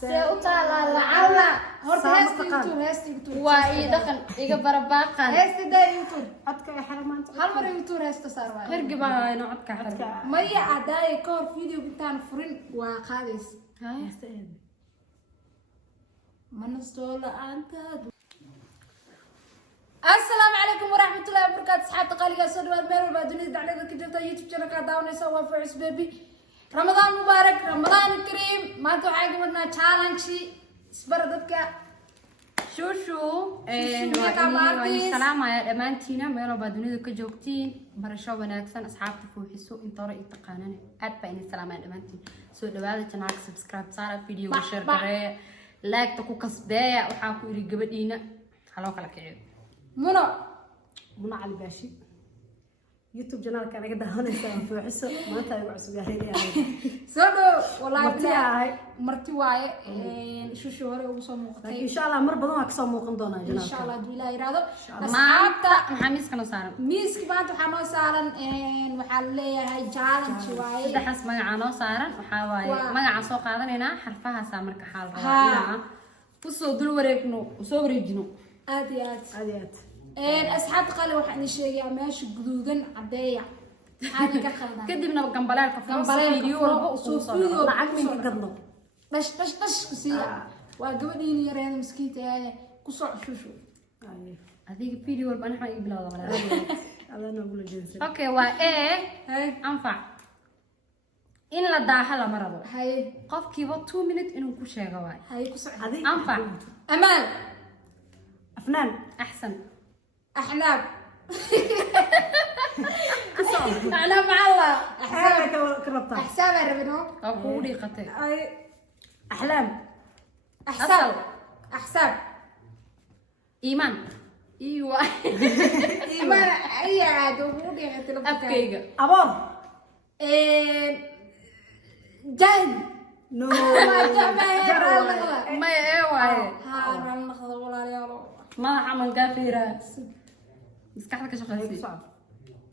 سأطلع لعلا وإذا كان إيجا برباقا هستي ده يوتيوب عدك يا حرمان هل مرة يوتيوب هستي صار واي هرقي بقى أنا عدك حرق ما هي عداي كور فيديو بتاعنا فرين وقادس هاي من الصولة أنت السلام عليكم ورحمة الله وبركاته أصحاب تقاليد السود والمير والبادوني دعنا ذلك جبتا يوتيوب شانل كداونا سوا فعس بيبي رمضان مبارك رمضان الكريم ما انتو حاجة بدنا تشالنجي اسبردتك شوشو وإني السلام يا أمانتينا ميرو بادوني كجوكتين برشا وناكسن أصحابتي فوحسو إن طريق تقانن أتبع إني السلام يا أمانتين سو لبعض تناك سبسكرايب صار فيديو وشير كريه لايك تكو كسبايا وحاكو إلي قبلينا حلوك لك عيب منى علي باشي يوتيوب جنال كان قد هونيسا فوحسو ما انت يقع سوغاهيني سودو والله مرتي واي شوشو هوري ugu soo muuqatay ان شاء الله مر badan waa ka soo muuqan doonaa جنال ان شاء الله دو ilaa yiraahdo asxaabta maxaa miiskana saaran miiski maanta waxaa noo saaran waxaa leeyahay challenge waaye saddexaas magaca noo saaran waxaa waaye magaca soo qaadanaynaa xarfahaas marka xaal rabaa ku soo dul wareegno soo wareejino aad iyo aad asxaabta qale waxaan idin sheegayaa meesha guduudan cadeeya maxaa ka khaldan kadibna gambaleelka video walba soo fiidiyo lacag min ka gadno dhash ku siiya waa gabadhiina yareeda miskiinta ee ku soo shushu adiga video walba anaxa ii bilowda walaal adana ugu leeyahay okay waa anfac in la daaha lama rabo hay qofkiiba 2 minutes inuu ku sheego waay hay ku soo anfac amaan afnaan احسن احلام احلام مع الله احسان كربطه احسان ربنا اقول لي قتل احلام احسان احسان ايمان ايوه ايمان اي عاد اقول لي قتل افكيغا ابور جاهد نو ما ايوه هارن نخذ ولا يلا ما عمل قافيرة مسكحتك شغلتي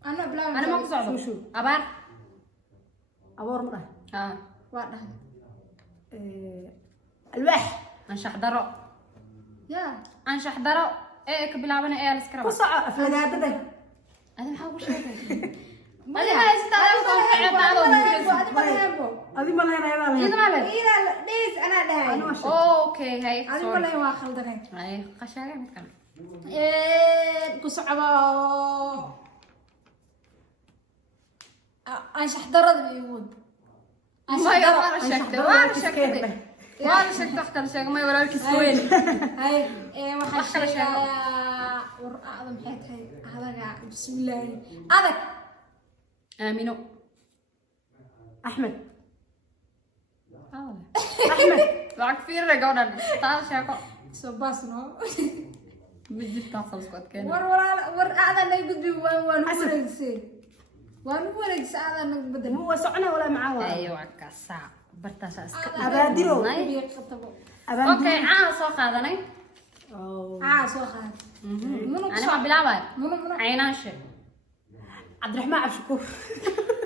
انا بلا انا ما كنت شو ابار ابور مره ها واحده الواح انشح درو يا انشح درو ايه كبلابنا ايه السكراب وصع افلادات ده انا محاول شيء هذه ما يستاهل هذه ما لها اذا ما لك ليش انا ده اوكي هاي هذه ولا ما خلدني هاي قشاقه متكلم كصعبه انشح درد بيود ما يا وانا شكت اختار شيء ما يورا لك سوين هاي waxa war aadam xeetay hadaga bismillaah adag امينو احمد احمد معك في رجعنا تعال شاكو سباسنو بدي تصل سكوت كان war aadan ay gudbi waan wareegsi aadan nag badal هو سعنا ولا معاه ايوه كاسا برتاش اسك اباديو اوكي سو قادناي soo qaad انا ما بلاوي عيناشه عبد الرحمن عبد الشكور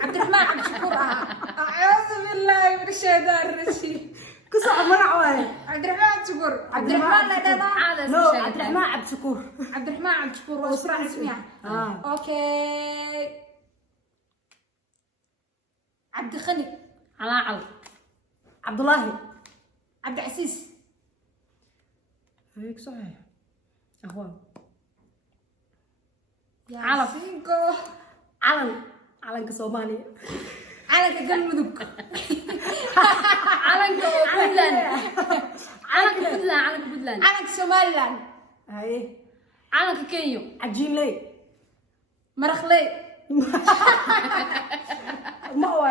عبد الرحمن عبد الشكور اعوذ بالله من الشيطان الرجيم كسر مرعوي عبد الرحمن عبد الشكور عبد الرحمن لا لا لا عبد الرحمن عبد الشكور عبد الرحمن عبد الشكور واسمع اسمع اوكي عبد الخني على عبد الله عبد العزيز هيك صحيح اخوان على سينكو علن كصومالي على قلبك على بدلان على بدلان على سوماليلاند هاي على كينيو عجين لي مرخلي ما هو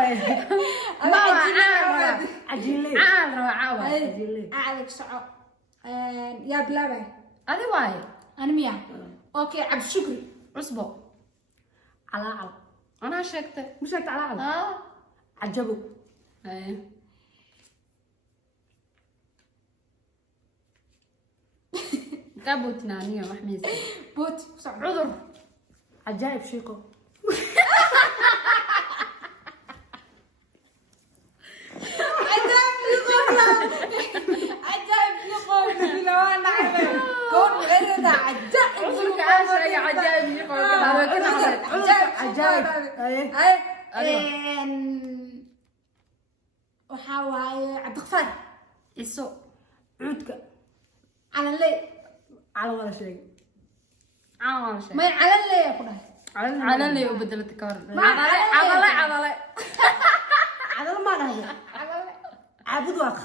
عجين لي عاود عجين لي عليك سعو يا بلابي هذه واي انا ميا اوكي عبد الشكري عصبو على انا شكت مش هيك على عجبوا ايه كابوتنا نيو محميس بوت عذر عجائب شيكو عجائب waxaa waaye cabdiqafaar iso عودك calanley على ولا شيء calan shay may calanley ku dhahay calan lay u bedelta ka hor Ma cadale cadale على ما له عبد واقع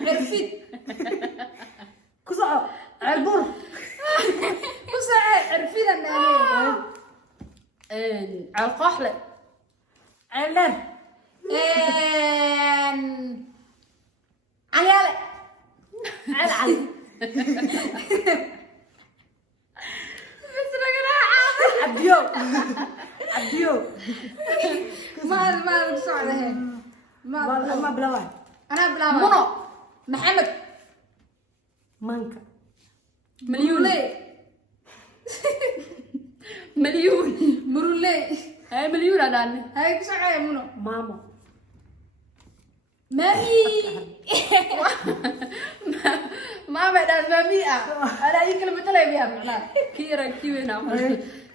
cirfid كسر عبور ku socee cirfidan dhahay calqooxle علر calyaale على علي عبديو عبديو ما ku socdahe ما بلوان anaa bilaaba muno maxamed مانكا مليون مليون muruley هاي مليون على hay ku socee muno ماما mami ما بعد ما مية أنا أي كلمة طلع بيها معناها كيرا كيوينا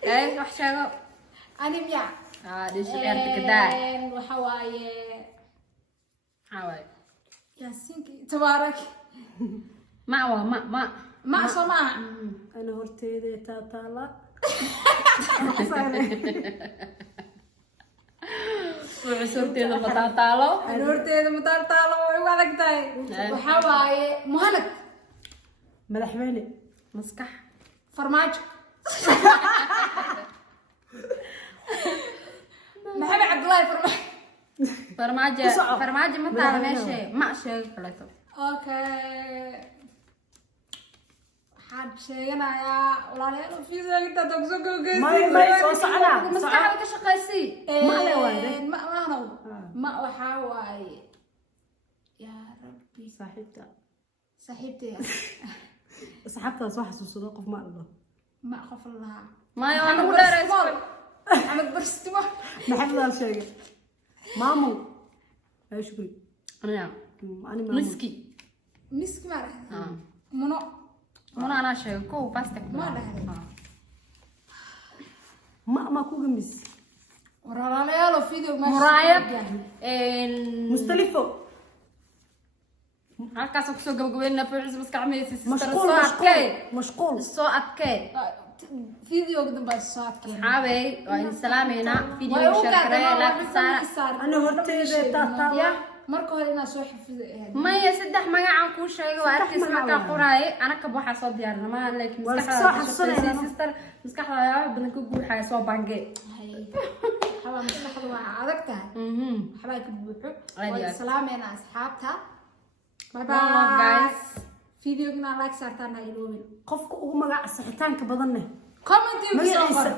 إيه وحشة ani miya هذا شيء أنت كده waxa waaye حواي yaasiinki tabaarak ما ma soo maaha أنا هرتيدي تالا وعسرتي لما تعطالو ani horteeda mataartaalo way u adag tahay waxa waaye muhanad مدحبيني مسكح farmaajo maxamed cabdullaahi farmaajo فرماجة ما تعرف ماشي ما شيء كلته okay waxaan sheeganayaa walaalayaal fiisaagta tagso ما يسوى صعلا مسكح لك شقيسي ما له واحد. ma waxaa waaye yaa rabbi صاحبتها saaxiibtay صاحبتها صح صدق ما الله ma qof lahaa ما يوانا ولا رئيس maxamed barstimo نحب ذا الشيء مامو ايش شكري أنا انا مامو مسكي miski ma dhahday آه muno أنا شيء كو باستك ما dhahday ما كو قميص walaalayaal video مرايب مستلفه halkaas ku soo gabagabeynaa fuucis maska cameeyay مشغول مشغول soo adkay video dambe soo adkeen xaabay waa in salaameena video share kare la saara انا هرتيدي تالا marka hore inaa soo xafido ahayd maya saddex magacaan kuu sheegay waa arkis markaa qoraaye anaka waxaa soo diyaarina ma laakiin maskaxda sister maskaxda badan ku guuxaya soo bange xawaa maskaxda waa adag tahay waxbaa ka buuxo Aad iyo waa aad. salaameena asxaabta bye Bye, guys. videogana like saartaan ha iloobin قفك ugu magac saxitaanka badanne comment iyo soo qor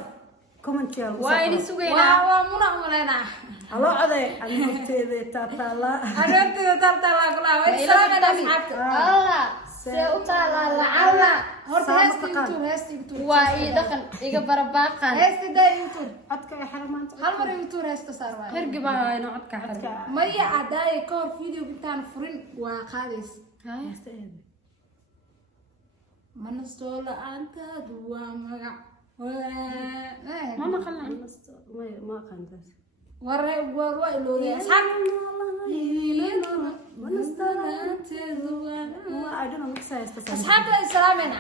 comment ya waa in sugeynaa waa muna umaleyna halo aday ani horteeda taala adeerteeda tartala kula way salaameena asxaabta allah see u taala lacala horta Sama heesti taqaan. intuu heesti intuu waa ii dhaqan iga barabaaqan heesti day intuu codka ay xaramaanta hal mar intuu heesta saar waay hergi baa ina codka xirka maya adaaye ka hor video intaan furin waa qaadays manastoo la-aantaadu waa magac ma maqalna ما قنتس warre war waa iloobay asxaab manastoo la-aanteedu waa ما أدري ما كسر asxaabta salaameena